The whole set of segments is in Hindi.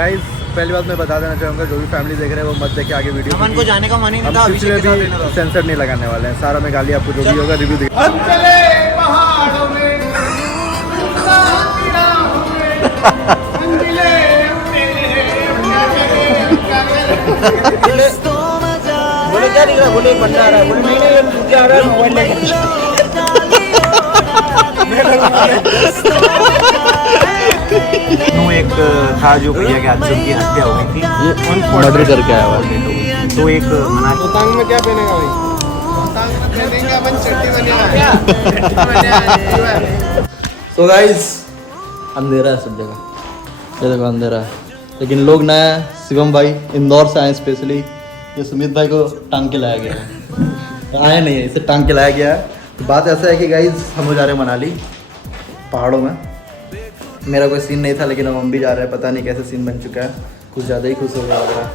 गाइस पहली बात मैं बता देना चाहूँगा, जो भी फैमिली देख रहे हैं वो मत देखे आगे वीडियो। अमन को जाने का मन ही नहीं था, अभिषेक के साथ सेंसर नहीं लगाने वाले हैं, सारा में गाली आपको जो भी होगा रिव्यू दिखा। बोले क्या दिख रहा है? बोले एक बंदा आ रहा है। बोले नहीं नहीं, ये क्या आ रहा है मोबाइल लेके। एक था जो भैया के हाथ से उनकी हत्या हो गई थी, मर्डर करके आया हुआ है। तो एक मना रोहतांग में क्या पहनेगा भाई? रोहतांग में पहनेंगे अपन चट्टी बनेगा। तो गाइस अंधेरा है सब जगह, ये देखो अंधेरा है, लेकिन लोग नए हैं। शिवम भाई इंदौर से आए स्पेशली, ये सुमित भाई को टांग के लाया गया है। आया नहीं है, इसे टांग के लाया गया है। तो बात ऐसा है कि गाइस हम लोग जा रहे हैं मनाली पहाड़ों में। मेरा कोई सीन नहीं था, लेकिन अब हम भी जा रहे हैं। पता नहीं कैसे सीन बन चुका है, कुछ ज़्यादा ही खुश हो गया लग रहा है।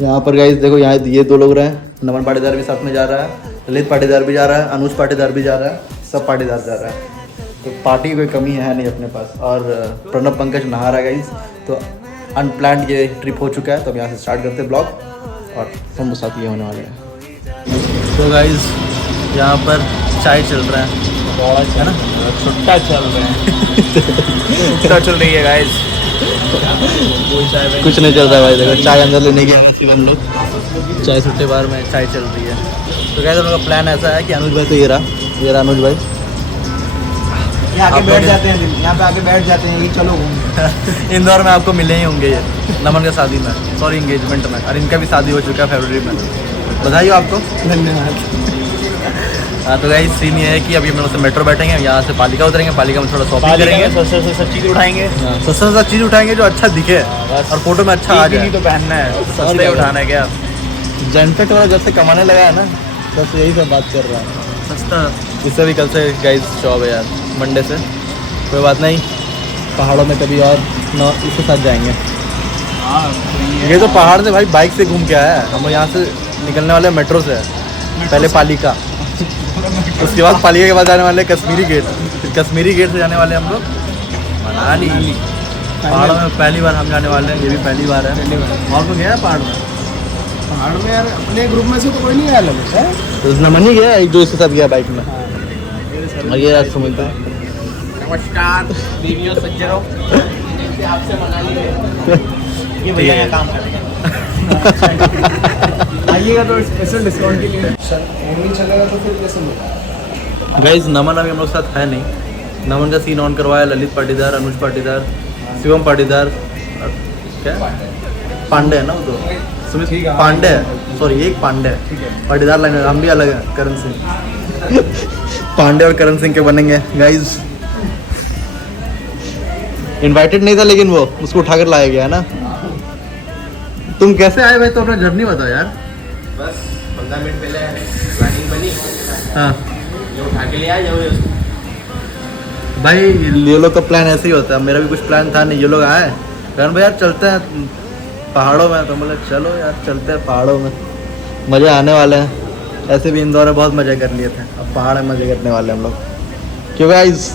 यहाँ पर गाइस देखो, यहाँ ये दो लोग रहे हैं। नमन पाटीदार भी साथ में जा रहा है, ललित पाटीदार भी जा रहा है, अनुज पाटीदार भी जा रहा है, सब पाटीदार जा रहा है। तो पार्टी की कोई कमी है नहीं अपने पास। और प्रणब पंकज नहा रहा है गाइस। तो अनप्लान्ड ये ट्रिप हो चुका है। तो अब यहाँ से स्टार्ट करते हैं ब्लॉग, और हम साथ ये होने वाले हैं। तो गाइस यहाँ पर चाय चल रहा है ना, छुट्टा चल रहे हैं। छुट्टा चल रही है गाइस। कुछ नहीं चल रहा है भाई। देखो चाय अंदर लेने गए हैं हम लोग, चाय छुट्टे बार में चाय चल रही है। तो गाइस हम लोग का प्लान ऐसा है कि अनुज भाई, तो ये रहा अनुज भाई, यहाँ आके बैठ जाते हैं, यहाँ पे आके बैठ जाते हैं। ये चलो इंदौर में आपको मिले ही होंगे ये नमन का शादी में, सॉरी इंगेजमेंट में। और इनका भी शादी हो चुका है फरवरी में। बधाई हो आपको, धन्यवाद। हाँ। तो गाइस सीन ये है कि अभी हम लोग से मेट्रो बैठेंगे, यहाँ से पालिका उतरेंगे, पालिका में थोड़ा शॉपिंग करेंगे, सब चीज़ उठाएंगे। सस्ता चीज़ उठाएंगे जो अच्छा दिखे और फोटो में अच्छा आ जाए। तो पहनना है, सस्ते ही उठाना है क्या? जनपेट वाला जब से कमाने लगा है ना, तब से यही सब बात कर रहा है, सस्ता। इससे भी कल से गाइस जॉब है यार, मंडे से। कोई बात नहीं, पहाड़ों में कभी और न इसके साथ जाएंगे। ये तो पहाड़ से भाई बाइक से घूम के आया है। हम लोग यहाँ से निकलने वाले मेट्रो से, पहले पालिका, उसके बाद पालिका के बाद जाने वाले कश्मीरी गेट, फिर कश्मीरी गेट से जाने वाले हम लोग मनाली। पहाड़ों में पहली बार हम जाने वाले हैं, ये भी पहली बार है। और तो गया है पहाड़ में? पहाड़ में यार अपने ग्रुप में से तो कोई नहीं आया लगता है। तो उसने मन ही गया, एक जो इसके साथ गया बाइक में। और ये आज समझता है। नमस्कार देवियों सज्जनों, आपसे मनाली है। ये भैया यहाँ काम करेंगे, आइएगा तो स्पेशल डिस्काउंट के लिए। नहीं चलेगा तो फिर कैसे होगा? गाइस नमन अभी हम लोग साथ है नहीं। नमन का सीन ऑन करवाया ललित पाटीदार, अनुज पाटीदार, शिवम पाटीदार, और क्या पांडे है ना वो, तो सुमित पांडे है, सॉरी एक पांडे है। पाटीदार लाइन, हम भी अलग है, करण सिंह। पांडे और करण सिंह के बनेंगे गाइस। इनवाइटेड नहीं था, लेकिन वो उसको उठाकर लाया गया है ना। तुम कैसे आए भाई, तो अपना जर्नी बताओ यार। बस 15 मिनट पहले प्लानिंग बनी, हाँ ये उठा के ले आ जाओ। भाई ये लोग का प्लान ऐसे ही होता है। मेरा भी कुछ प्लान था नहीं, ये लोग आए, करण भाई यार चलते हैं पहाड़ों में। तो बोले चलो यार चलते हैं पहाड़ों में, मज़े आने वाले हैं। ऐसे भी इंदौर में बहुत मज़े कर लिए थे, अब पहाड़ में मज़े करने वाले हम लोग। क्यों गाइस?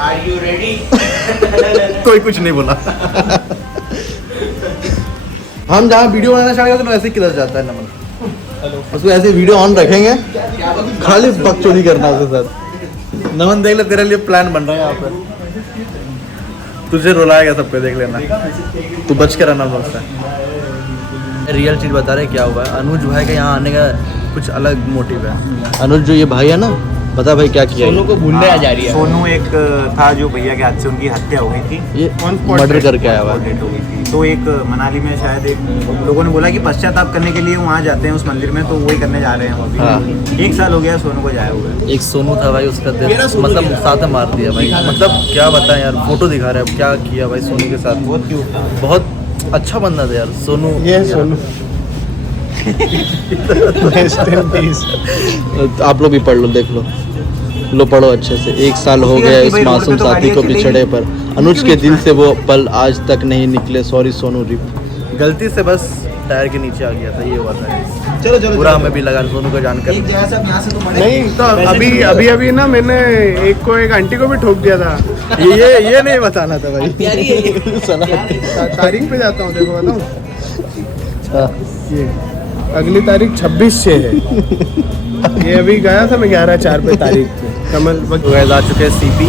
Are you ready? कोई कुछ नहीं बोला। हम जहाँ वीडियो बनाना स्टार्ट करते हैं ऐसे किधर जाता है नमन, उसको ऐसे वीडियो ऑन रखेंगे, खाली बकचोदी करना उसके साथ। नमन देख ले, तेरे लिए प्लान बन रहा है यहाँ पर, तुझे रुलाएगा सब पे, देख लेना। तू बच कर रहना मुझसे। रियल चीज़ बता रहे क्या हुआ है। अनुज भाई का यहाँ आने का कुछ अलग मोटिव है। अनुज जो ये भाई है ना, बता भाई क्या किया? सोनू को भूलने आ जा रही है। सोनू एक था जो भैया के हाथ से उनकी हत्या हो गई थी, ये मर्डर करके आया हुआ है। डेथ हो गई थी। तो एक मनाली में शायद एक लोगों ने बोला कि पश्चाताप करने के लिए वहाँ जाते हैं उस मंदिर में, तो वही करने जा रहे हैं अभी। हाँ। 1 साल हो गया सोनू को जाया हुआ है। एक सोनू था भाई, उसका दिल मतलब साथ में मार दिया भाई। मतलब क्या बताएं यार, फोटो दिखा रहे हैं क्या किया भाई सोनू के साथ। बहुत क्यों बहुत अच्छा बंदा था यार सोनू। ये सोनू आप लोग भी पढ़ लो, देख लो, पढ़ो अच्छे से। 1 साल हो गया इस मासूम साथी को बिछड़े पर, अनुज के दिल से वो पल आज तक नहीं निकले, सॉरी सोनू रिप। गलती से बस टायर के नीचे आ गया था, ये हुआ था। चलो चलो पूरा हमें भी लगा, सोनू को जानकर। एक जैसा अब यहाँ से तो पड़े नहीं तो अभी ना मैंने एक आंटी को भी ठोक दिया था। ये नहीं बताना था भाई। तारीख पे जाता हूँ, देखो बताऊँ। हाँ। ये अगली तारीख 26 से है। ये अभी गया था मैं 11/4 पे तारीख पे कमल गाइस आ चुके हैं सीपी,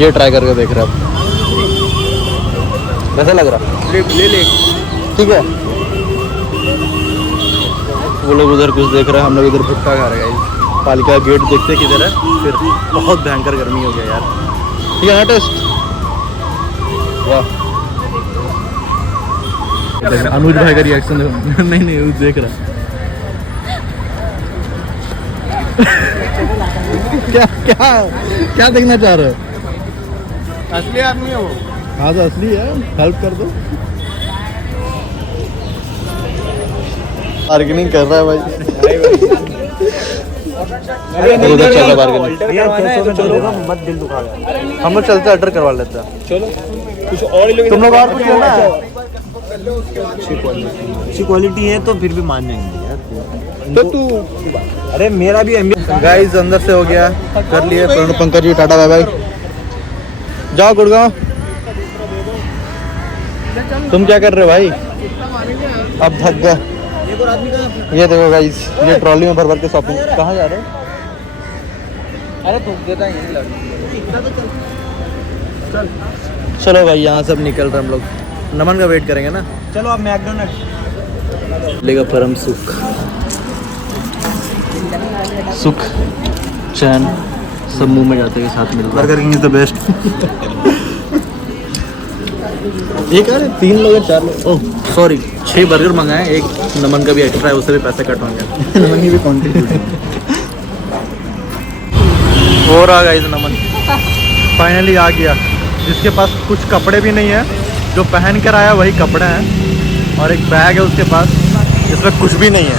ये ट्राई करके देख रहे हैं आप। कैसा लग रहा? ले ठीक है। वो लोग उधर कुछ देख रहे हैं, हम लोग इधर भुट्टा खा रहे हैं गाइस। पालिका गेट देखते किधर है, फिर बहुत भयंकर गर्मी हो गया यार। ठीक है ना टेस्ट? वाह, अनुज भाई का रिएक्शन नहीं वो देख रहा। क्या क्या क्या देखना चाह रहे हो? असली आदमी है वो। हाँ तो असली है, हेल्प कर दो। बार्गेनिंग कर रहा है भाई। उधर चल रहा बार्गेनिंग। मत दिल दुखा गया। हम लोग चलते ऑर्डर करवा लेते हैं। चलो कुछ और ही लोग। तुम लोग और कुछ लेना है? अच्छी क्वालिटी है तो फिर भी मान जाएंगे यार। तो तू अरे मेरा भी गाइस अंदर से हो गया, कर लिए। Pankaj ji tata bye bye, जाओ गुड़गांव। तुम क्या कर रहे हो भाई? अब थक गया। ये देखो गाइस, ये ट्रॉली में भर भर के शॉपिंग। कहाँ जा रहे हो? अरे थूक देता है यही लग। चलो भाई यहाँ से अब निकल रहे हम लोग। नमन का वेट करेंगे ना। चलो आप मैकडोनल्ड लेगा परम सुख, सुख चैन सब मुंह में जाते के साथ मिल रहा है। Burger king is the best. एक अरे 3 लोग 4 लोग, ओह सॉरी 6 बर्गर मंगाए, एक नमन का भी एक्स्ट्रा है, उससे भी पैसे कट होंगे। नमन की भी क्वांटिटी हो रहा गाइस, नमन फाइनली आ गया। जिसके पास कुछ कपड़े भी नहीं है, जो पहन कर आया वही कपड़े हैं, और एक बैग है उसके पास जिसमें कुछ भी नहीं है।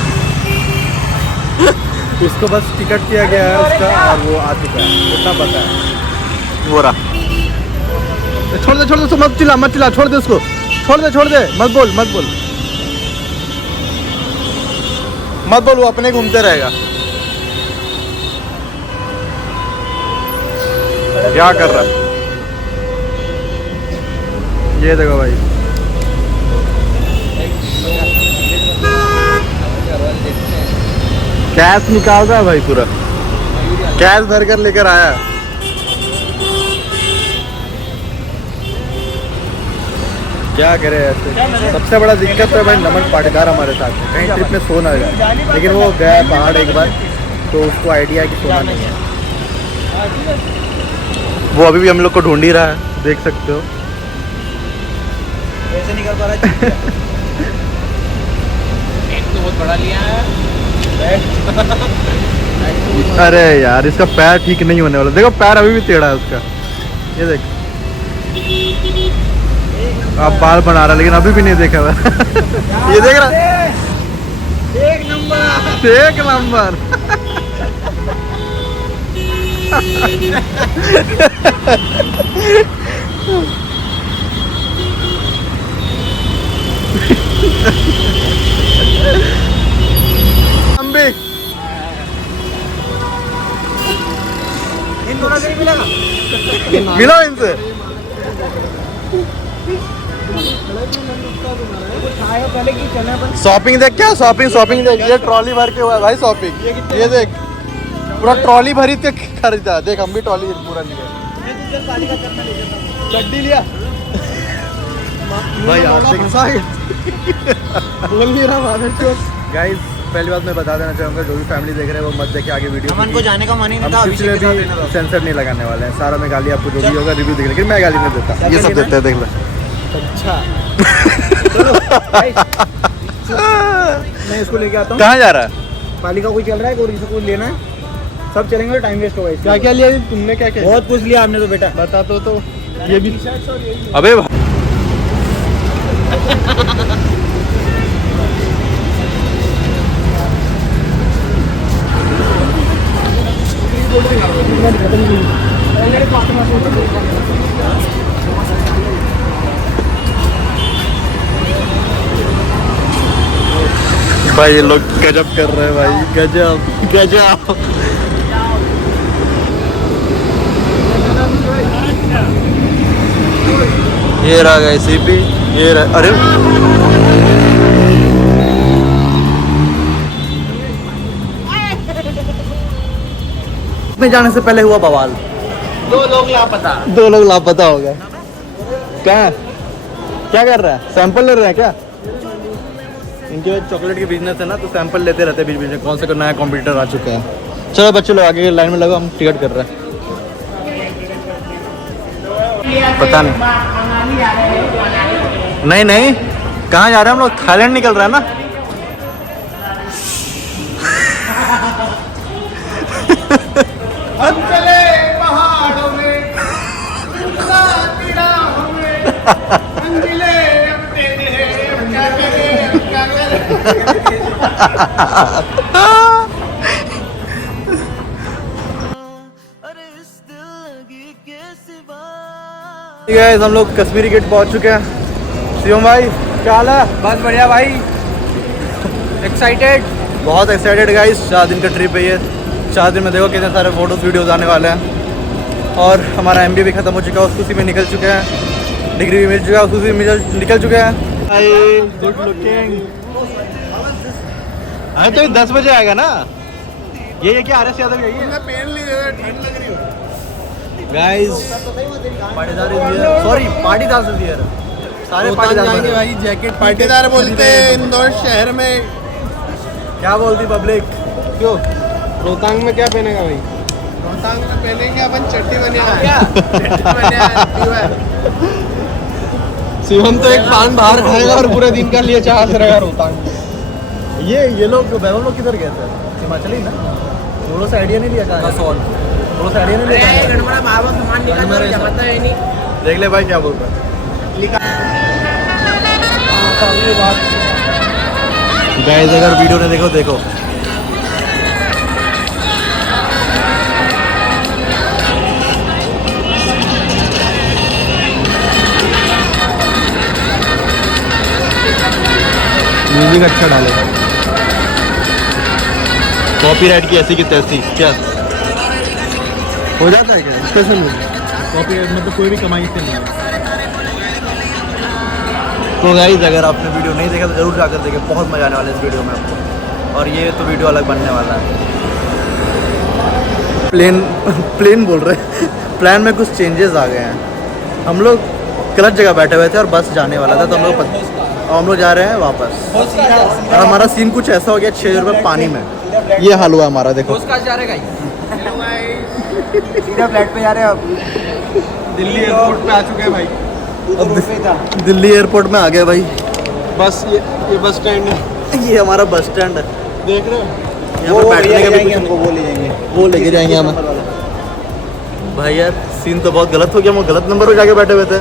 इसको बस टिकट किया गया है उसका, और वो आ चुका है, इतना पता है। वो रहा। छोड़ दे मत चिल्ला छोड़ दे उसको, छोड़ दे मत बोल वो अपने घूमते रहेगा। क्या कर रहा है ये देखो भाई। कैश निकाल रहा है भाई, पूरा कैश भर कर लेकर आया। क्या करे ऐसे। सबसे बड़ा दिक्कत तो है भाई, नमन पाटीदार हमारे साथ है, कहीं ट्रिप में सो ना जाए, लेकिन वो गया पहाड़ एक बार, तो उसको आइडिया है कि सोना नहीं है। वो अभी भी हम लोग को ढूंढ ही रहा है, देख सकते हो। कैसे निकल पा रहा है? एक तो बहुत बड़ा लिया है। अरे यार इसका पैर ठीक नहीं होने वाला, देखो पैर अभी भी टेढ़ा है उसका, ये देख। आप बाल बना रहा लेकिन अभी भी नहीं देखा हुआ। ये देख रहा, एक नंबर। इन दोनों से नहीं मिलेगा। मिलो इनसे। पहले की चले अपन। शॉपिंग देख, क्या शॉपिंग देख, ये ट्रॉली भर के हुआ है भाई शॉपिंग। ये देख पूरा ट्रॉली भरी के खरीदा, देख हम भी ट्रॉली पूरा लिया। चड्डी लिया भाई गाइस। पहली बात मैं बता देना चाहूँगा, जो भी फैमिली देख रहे हैं वो मत देखे आगे वीडियो। अमन को जाने का मन ही नहीं था, हम अभिषेक के साथ रहना था। सेंसर नहीं लगाने वाले हैं, सारा में गाली आपको जो भी होगा रिव्यू देख, लेकिन मैं गाली नहीं देता, ये सब देते हैं, देख ले। अच्छा मैं इसको लेके आता हूँ। कहाँ जा रहा है? पालिका कोई चल रहा है, कोई कुछ लेना है, सब चलेंगे, टाइम वेस्ट होगा। क्या क्या लिया तुमने? क्या क्या बहुत कुछ लिया आपने तो बेटा। बता तो ये भी। अबे भाई ये लोग गजब कर रहे हैं भाई, गजब गजब। ये रहा गए सीपी, ये रहा, अरे में जाने से पहले हुआ बवाल। 2 लोग लापता। 2 लोग लापता हो गए। क्या क्या कर रहा है, सैंपल ले रहे हैं क्या? इनके चॉकलेट की बिजनेस है ना, तो सैंपल लेते रहते हैं बीच बीच में, कौन सा नया कॉम्पिटिटर आ चुके हैं। चलो बच्चे लोग आगे लाइन में लगो, हम टिकट कर रहे हैं। पता नहीं नहीं कहाँ जा रहे हैं हम लोग? थाईलैंड निकल रहा है ना। हम चले पहाड़ों में, मंजिले अब तेरे हैं, अब क्या करें, अब क्या करें। गाइस हम लोग कश्मीरी गेट पहुंच चुके हैं। शिवम भाई क्या हाल है? बस बढ़िया भाई, एक्साइटेड। बहुत एक्साइटेड गाइस, 4 दिन का ट्रिप है ये। 4 दिन में देखो कितने सारे फोटोज वीडियोस आने वाले हैं। और हमारा MBA भी खत्म हो चुका है, उसी में निकल चुके हैं। डिग्री भी मिल चुका है, उसी में निकल चुके हैं। Good looking. अरे तो 10 बजे आएगा ना ये क्या RS यादव यही है? पहन लीजिए, ठंड लग रही हो। Guys Patidar is here, sorry Patidar is here. सारे पाटीदार जाएंगे भाई, जैकेट पाटीदार बोलते हैं इंदौर शहर में। क्या बोलती पब्लिक? क्यों रोहतांग में क्या पहनेगा भाई? रोहतांग में पहनेंगे अपन चट्टी बनिया। क्या? शिवम तो एक पान बाहर खाएगा और पूरे दिन का लिए चाह से रहेगा रोहतांग। ये लोग वैभव लोग किधर गए थे? हिमाचली ना, थोड़ा सा आइडिया नहीं लिया था। कसौल थोड़ा सा आइडिया नहीं लिया था। गड़बड़ा बाबा सामान निकाल पता है नहीं। देख ले भाई क्या बोल रहा है। गाइस अगर वीडियो ने देखो म्यूजिक अच्छा डालेगा। कॉपीराइट की ऐसी की तैसी क्या हो जाता है क्या? स्पेशल कॉपीराइट मतलब कोई भी कमाई से नहीं है। तो गाइस अगर आपने वीडियो नहीं देखा तो जरूर जाकर देखें, बहुत मजा आने वाला है इस वीडियो में आपको। और ये तो वीडियो अलग बनने वाला है। प्लेन बोल रहे हैं प्लान में कुछ चेंजेस आ गए हैं। हम लोग गलत जगह बैठे हुए थे और बस जाने वाला था, तो हम लोग जा रहे हैं वापस। और हमारा सीन कुछ ऐसा हो गया, 6 रुपये पानी में। ये हाल हुआ हमारा, देखो। जा रहे सीधा फ्लैट पे जा रहे हैं अब। दिल्ली एयरपोर्ट पे आ चुके हैं भाई। अब दिल्ली एयरपोर्ट में आ गए भाई। बस ये बस स्टैंड है। ये हमारा बस स्टैंड है, देख रहे हो? यहाँ पर बैठने का भी कुछ हमको वो ले जाएंगे। वो लेके जाएंगे हमें। भाई यार सीन तो बहुत गलत हो गया, हम गलत नंबर पर जाके बैठे हुए थे।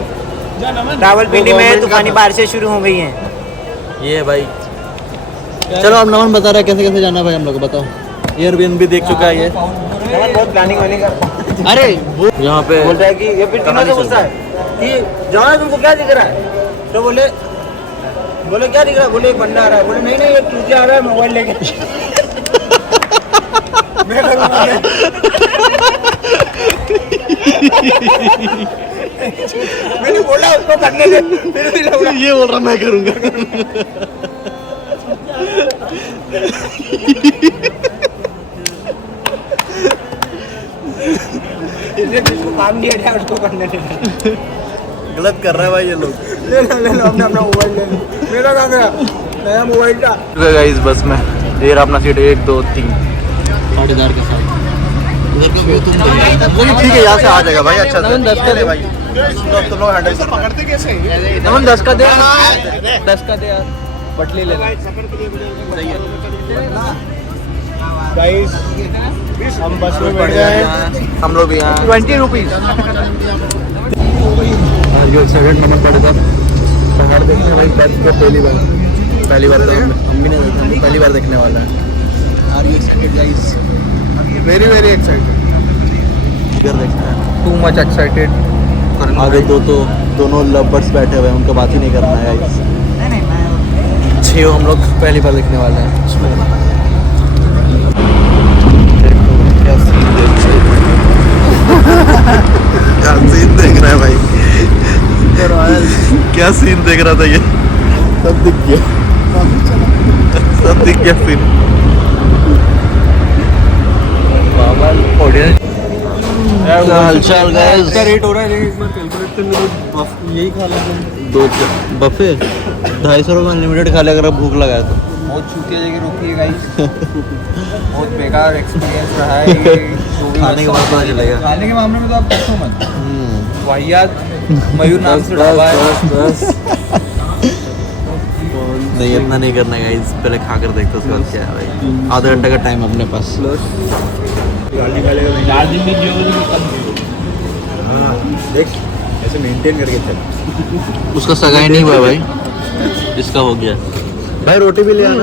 रावलपिंडी में तूफानी बारिशें शुरू हो गई हैं। ये भाई चलो अब नमन बता रहा है कैसे कैसे जाना है भाई हम लोग को, बताओ। एयरबीएनबी देख चुका है ये। बहुत प्लानिंग होने का। अरे वो यहाँ पे बोल रहा है कि ये फिर तीनों से गुस्सा है कि जाना तुमको क्या दिख रहा है? तो बोले क्या दिख रहा है? बोले एक बंदा आ रहा है। बोले नहीं एक चूतिया आ रहा है मोबाइल लेके। मैं करूँगा क्या? मैंने बोला उसको करने दे, फिर भी लग रहा ये बोल रहा मैं करूँगा। इसने जिसको काम दिया था उसको करने दे। गलत कर रहा है भाई ये लोग। ले लो अपना मोबाइल ले लो। मेरा कहाँ गया? नया मोबाइल था। गाइस बस में ये रहा अपना सीट 1 2 3 पाटीदार के साथ। उधर का व्यू तुम वो ठीक है, यहाँ से आ जाएगा भाई। अच्छा 10 का दे भाई, तुम लोग हैंडल कर। पकड़ते कैसे हैं? नमन 10 का दे, 10 का दे यार, बटली ले गाइस हम बस में बैठ गए हैं। हम लोग भी यहाँ 20 रुपीज। जो एक्साइटेड नमन पाटीदार पहाड़ देखने भाई बस के पहली बार तो हम भी नहीं देखा, हम पहली बार देखने वाला है। Are you excited guys? Very very excited. इधर देखते हैं। Too much excited. आगे दोनों लवर्स बैठे हुए हैं, उनका बात ही नहीं करना है गाइस। अच्छी हो, हम लोग पहली बार देखने वाले हैं। क्या सीन देख रहा है भाई, क्या सीन देख रहा था ये, सब दिख गया। सब दिख गया सीन। क्या हालचाल गाइस? रेट हो रहा है लेकिन एक बार कैलकुलेट करने में यही खा लेंगे। दो बफे 250 रुपये अनलिमिटेड खा ले अगर भूख लगा है तो। बहुत छूती जगह रुकी है गाइस। बहुत बेकार एक्सपीरियंस रहा है ये। जो भी खाने के बाद पता चलेगा। खाने के मामले में तो आप पूछो मत। वाहियात मयूर नाम से ढाबा है। नहीं इतना नहीं करना गाइस, पहले खा कर देखते उसके बाद क्या है भाई। आधा घंटे का टाइम अपने पास। दार्जिलिंग जियोग्राफी कम थी। देख ऐसे मेंटेन करके चल। उसका सगाई नहीं हुआ भाई, इसका हो गया। भाई रोटी भी ले आना।